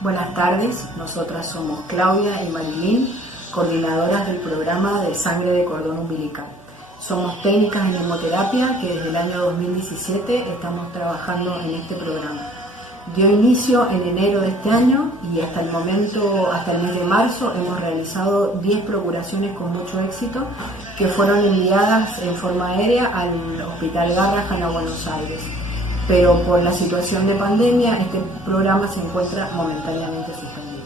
Buenas tardes, nosotras somos Claudia y Marilyn, coordinadoras del programa de sangre de cordón umbilical. Somos técnicas en hemoterapia que desde el año 2017 estamos trabajando en este programa. Dio inicio en enero de este año y hasta el momento, hasta el mes de marzo, hemos realizado 10 procuraciones con mucho éxito que fueron enviadas en forma aérea al Hospital Garrahan a Buenos Aires. Pero por la situación de pandemia, este programa se encuentra momentáneamente suspendido.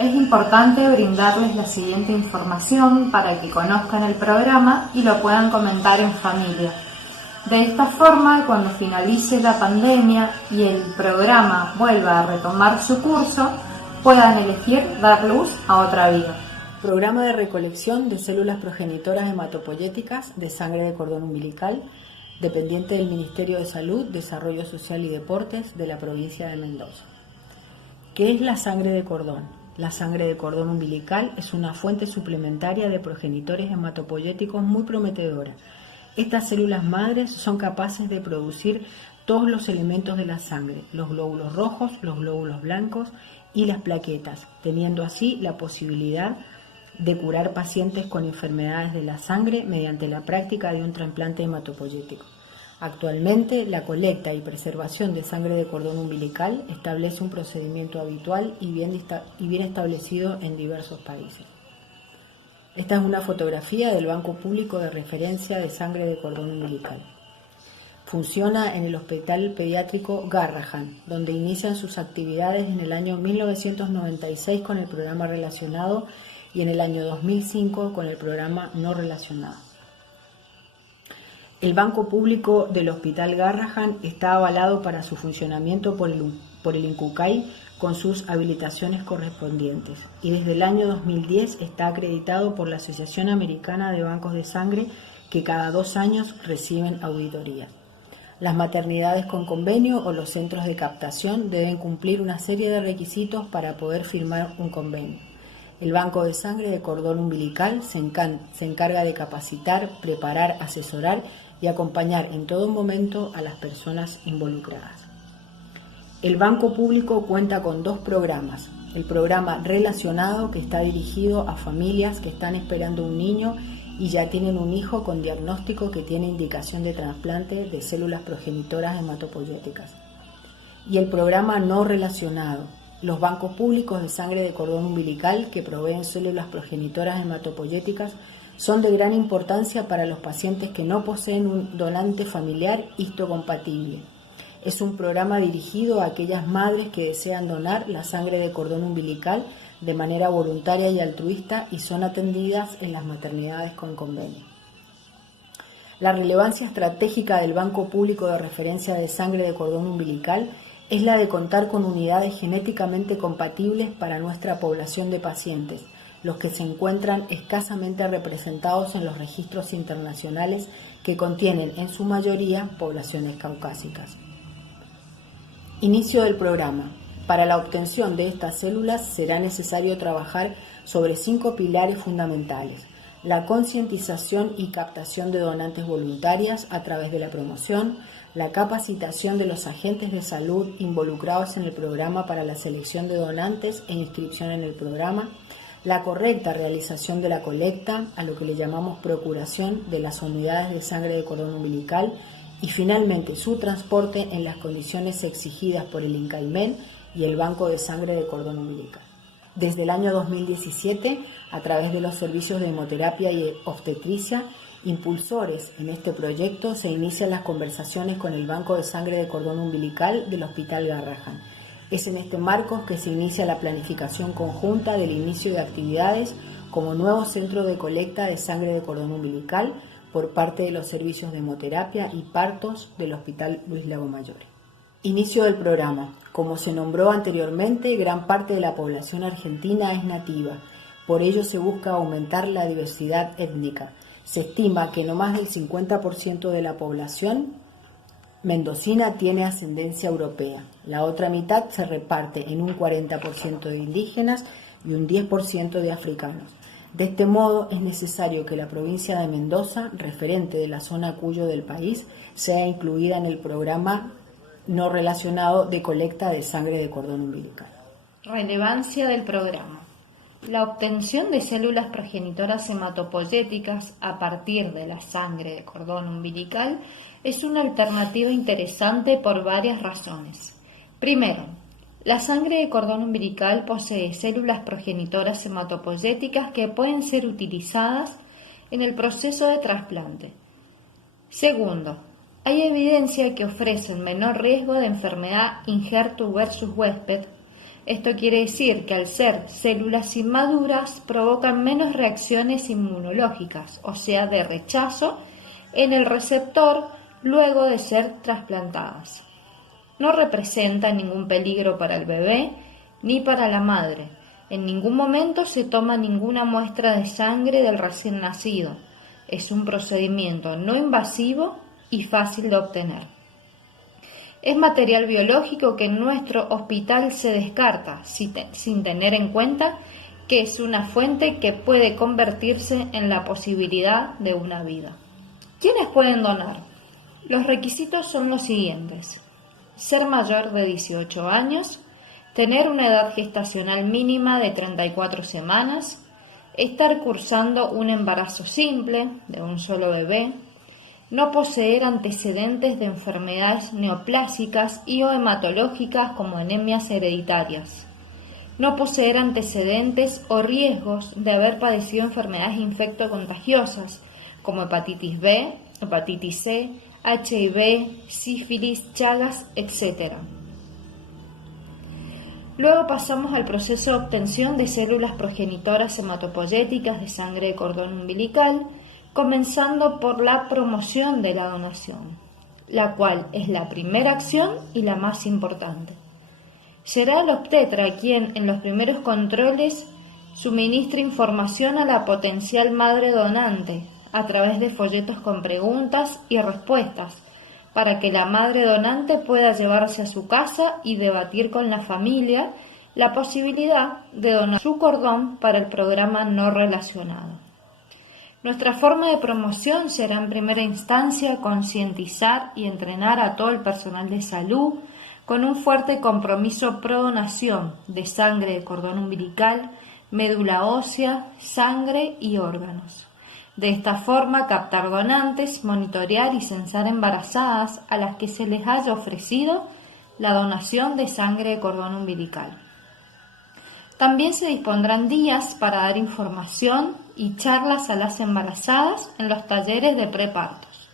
Es importante brindarles la siguiente información para que conozcan el programa y lo puedan comentar en familia. De esta forma, cuando finalice la pandemia y el programa vuelva a retomar su curso, puedan elegir dar luz a otra vida. Programa de recolección de células progenitoras hematopoyéticas de sangre de cordón umbilical, dependiente del Ministerio de Salud, Desarrollo Social y Deportes de la provincia de Mendoza. ¿Qué es la sangre de cordón? La sangre de cordón umbilical es una fuente suplementaria de progenitores hematopoyéticos muy prometedora. Estas células madres son capaces de producir todos los elementos de la sangre, los glóbulos rojos, los glóbulos blancos y las plaquetas, teniendo así la posibilidad de curar pacientes con enfermedades de la sangre mediante la práctica de un trasplante hematopoyético. Actualmente, la colecta y preservación de sangre de cordón umbilical establece un procedimiento habitual y bien establecido en diversos países. Esta es una fotografía del Banco Público de Referencia de Sangre de Cordón Umbilical. Funciona en el Hospital Pediátrico Garrahan, donde inician sus actividades en el año 1996 con el programa relacionado y en el año 2005 con el programa no relacionado. El Banco Público del Hospital Garrahan está avalado para su funcionamiento por el INCUCAI con sus habilitaciones correspondientes y desde el año 2010 está acreditado por la Asociación Americana de Bancos de Sangre, que cada 2 años reciben auditorías. Las maternidades con convenio o los centros de captación deben cumplir una serie de requisitos para poder firmar un convenio. El Banco de Sangre de Cordón Umbilical se encarga de capacitar, preparar, asesorar y acompañar en todo momento a las personas involucradas. El Banco Público cuenta con 2 programas. El programa relacionado, que está dirigido a familias que están esperando un niño y ya tienen un hijo con diagnóstico que tiene indicación de trasplante de células progenitoras hematopoyéticas. Y el programa no relacionado. Los bancos públicos de sangre de cordón umbilical que proveen células progenitoras hematopoyéticas son de gran importancia para los pacientes que no poseen un donante familiar histocompatible. Es un programa dirigido a aquellas madres que desean donar la sangre de cordón umbilical de manera voluntaria y altruista y son atendidas en las maternidades con convenio. La relevancia estratégica del Banco Público de Referencia de Sangre de Cordón Umbilical es la de contar con unidades genéticamente compatibles para nuestra población de pacientes, los que se encuentran escasamente representados en los registros internacionales que contienen en su mayoría poblaciones caucásicas. Inicio del programa. Para la obtención de estas células será necesario trabajar sobre 5 pilares fundamentales: la concientización y captación de donantes voluntarias a través de la promoción, la capacitación de los agentes de salud involucrados en el programa para la selección de donantes e inscripción en el programa, la correcta realización de la colecta, a lo que le llamamos procuración de las unidades de sangre de cordón umbilical, y finalmente su transporte en las condiciones exigidas por el INCAIMEN y el Banco de Sangre de Cordón Umbilical. Desde el año 2017, a través de los servicios de hemoterapia y obstetricia, impulsores en este proyecto, se inician las conversaciones con el Banco de Sangre de Cordón Umbilical del Hospital Garrahan. Es en este marco que se inicia la planificación conjunta del inicio de actividades como nuevo centro de colecta de sangre de cordón umbilical por parte de los servicios de hemoterapia y partos del Hospital Luis Lago Mayor. Inicio del programa. Como se nombró anteriormente, gran parte de la población argentina es nativa. Por ello se busca aumentar la diversidad étnica. Se estima que no más del 50% de la población mendocina tiene ascendencia europea. La otra mitad se reparte en un 40% de indígenas y un 10% de africanos. De este modo, es necesario que la provincia de Mendoza, referente de la zona Cuyo del país, sea incluida en el programa no relacionado de colecta de sangre de cordón umbilical. Relevancia del programa. La obtención de células progenitoras hematopoyéticas a partir de la sangre de cordón umbilical es una alternativa interesante por varias razones. Primero, la sangre de cordón umbilical posee células progenitoras hematopoyéticas que pueden ser utilizadas en el proceso de trasplante. Segundo, hay evidencia que ofrecen menor riesgo de enfermedad injerto versus huésped. Esto quiere decir que al ser células inmaduras provocan menos reacciones inmunológicas, o sea, de rechazo, en el receptor luego de ser trasplantadas. No representan ningún peligro para el bebé ni para la madre. En ningún momento se toma ninguna muestra de sangre del recién nacido. Es un procedimiento no invasivo y fácil de obtener. Es material biológico que en nuestro hospital se descarta sin tener en cuenta que es una fuente que puede convertirse en la posibilidad de una vida. ¿Quiénes pueden donar? Los requisitos son los siguientes: ser mayor de 18 años, tener una edad gestacional mínima de 34 semanas, estar cursando un embarazo simple de un solo bebé, no poseer antecedentes de enfermedades neoplásicas y o hematológicas como anemias hereditarias, no poseer antecedentes o riesgos de haber padecido enfermedades infectocontagiosas como hepatitis B, hepatitis C, HIV, sífilis, chagas, etc. Luego pasamos al proceso de obtención de células progenitoras hematopoyéticas de sangre de cordón umbilical, comenzando por la promoción de la donación, la cual es la primera acción y la más importante. Será el obstetra quien en los primeros controles suministre información a la potencial madre donante a través de folletos con preguntas y respuestas, para que la madre donante pueda llevarse a su casa y debatir con la familia la posibilidad de donar su cordón para el programa no relacionado. Nuestra forma de promoción será en primera instancia concientizar y entrenar a todo el personal de salud con un fuerte compromiso pro donación de sangre de cordón umbilical, médula ósea, sangre y órganos. De esta forma captar donantes, monitorear y censar embarazadas a las que se les haya ofrecido la donación de sangre de cordón umbilical. También se dispondrán días para dar información y charlas a las embarazadas en los talleres de prepartos.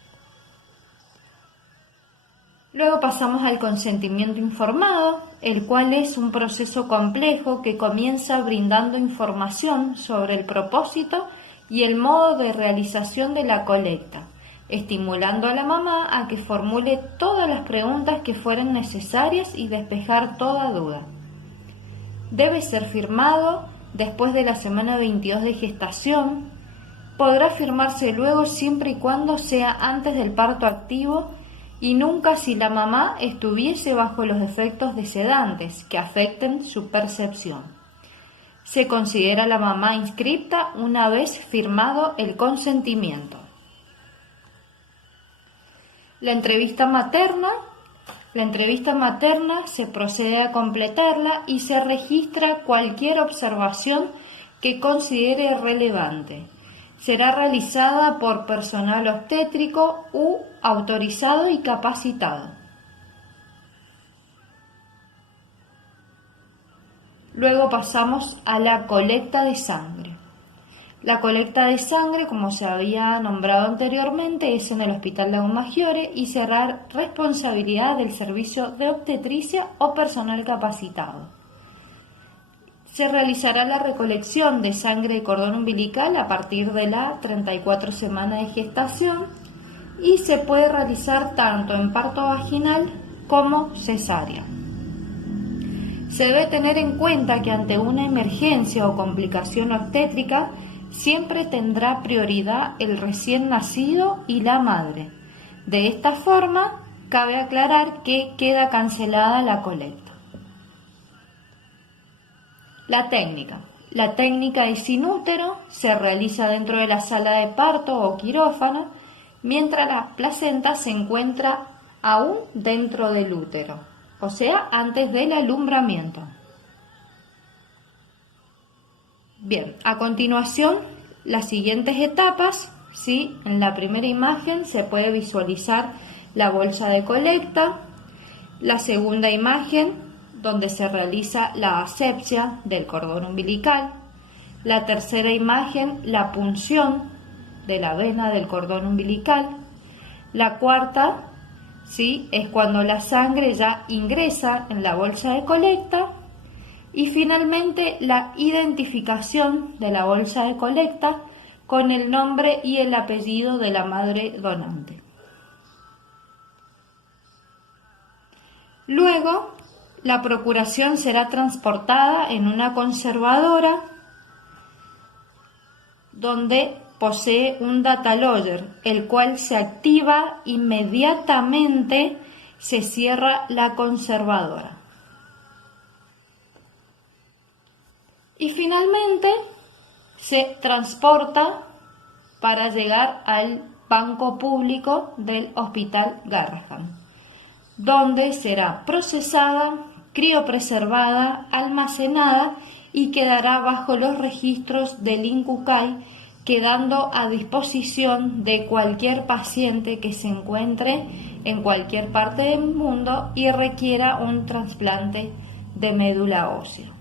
Luego pasamos al consentimiento informado, el cual es un proceso complejo que comienza brindando información sobre el propósito y el modo de realización de la colecta, estimulando a la mamá a que formule todas las preguntas que fueran necesarias y despejar toda duda. Debe ser firmado después de la semana 22 de gestación. Podrá firmarse luego siempre y cuando sea antes del parto activo y nunca si la mamá estuviese bajo los efectos de sedantes que afecten su percepción. Se considera la mamá inscripta una vez firmado el consentimiento. La entrevista materna se procede a completarla y se registra cualquier observación que considere relevante. Será realizada por personal obstétrico u autorizado y capacitado. Luego pasamos a la colecta de sangre. La colecta de sangre, como se había nombrado anteriormente, es en el Hospital Lago Maggiore y será responsabilidad del servicio de obstetricia o personal capacitado. Se realizará la recolección de sangre de cordón umbilical a partir de la 34 semana de gestación y se puede realizar tanto en parto vaginal como cesárea. Se debe tener en cuenta que ante una emergencia o complicación obstétrica siempre tendrá prioridad el recién nacido y la madre. De esta forma, cabe aclarar que queda cancelada la colecta. La técnica. La técnica de sin útero se realiza dentro de la sala de parto o quirófano, mientras la placenta se encuentra aún dentro del útero, o sea, antes del alumbramiento. Bien, a continuación, las siguientes etapas, ¿sí? En la primera imagen se puede visualizar la bolsa de colecta, la segunda imagen donde se realiza la asepsia del cordón umbilical, la tercera imagen la punción de la vena del cordón umbilical, la cuarta, ¿sí? Es cuando la sangre ya ingresa en la bolsa de colecta. Y finalmente la identificación de la bolsa de colecta con el nombre y el apellido de la madre donante. Luego, la procuración será transportada en una conservadora donde posee un data logger, el cual se activa inmediatamente se cierra la conservadora. Y finalmente se transporta para llegar al banco público del Hospital Garrahan, donde será procesada, criopreservada, almacenada y quedará bajo los registros del INCUCAI, quedando a disposición de cualquier paciente que se encuentre en cualquier parte del mundo y requiera un trasplante de médula ósea.